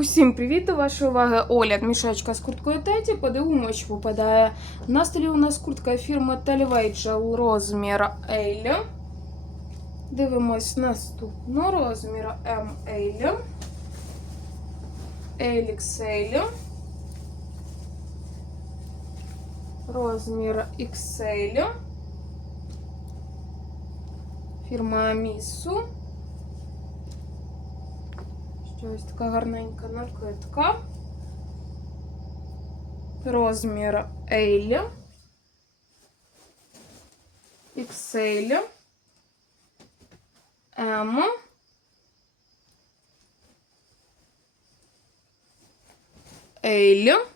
Усім привіт! До вашої уваги огляд мішечка з курткою Теті. Подивимо, що попадає. На столі у нас куртка фірми Televagel розмір L. Дивимось наступну розмір ML. LXL. Розмір XL. Фірма Місу. Ось така гарненька накидка. Розмір L. XL. M. L.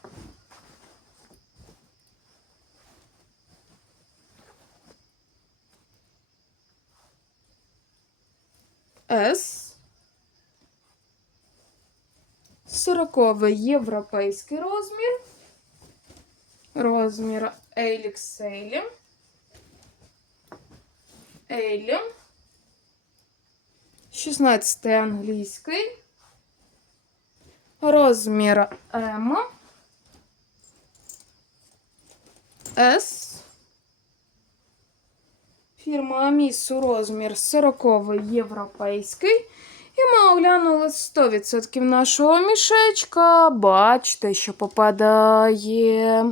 S. Сороковий європейський розмір. Розмір LXL. L. 16 англійський. Розмір М. С. Фірма Амісу розмір 40 європейський. І ми оглянули 100% нашого мішечка. Бачите, що попадає.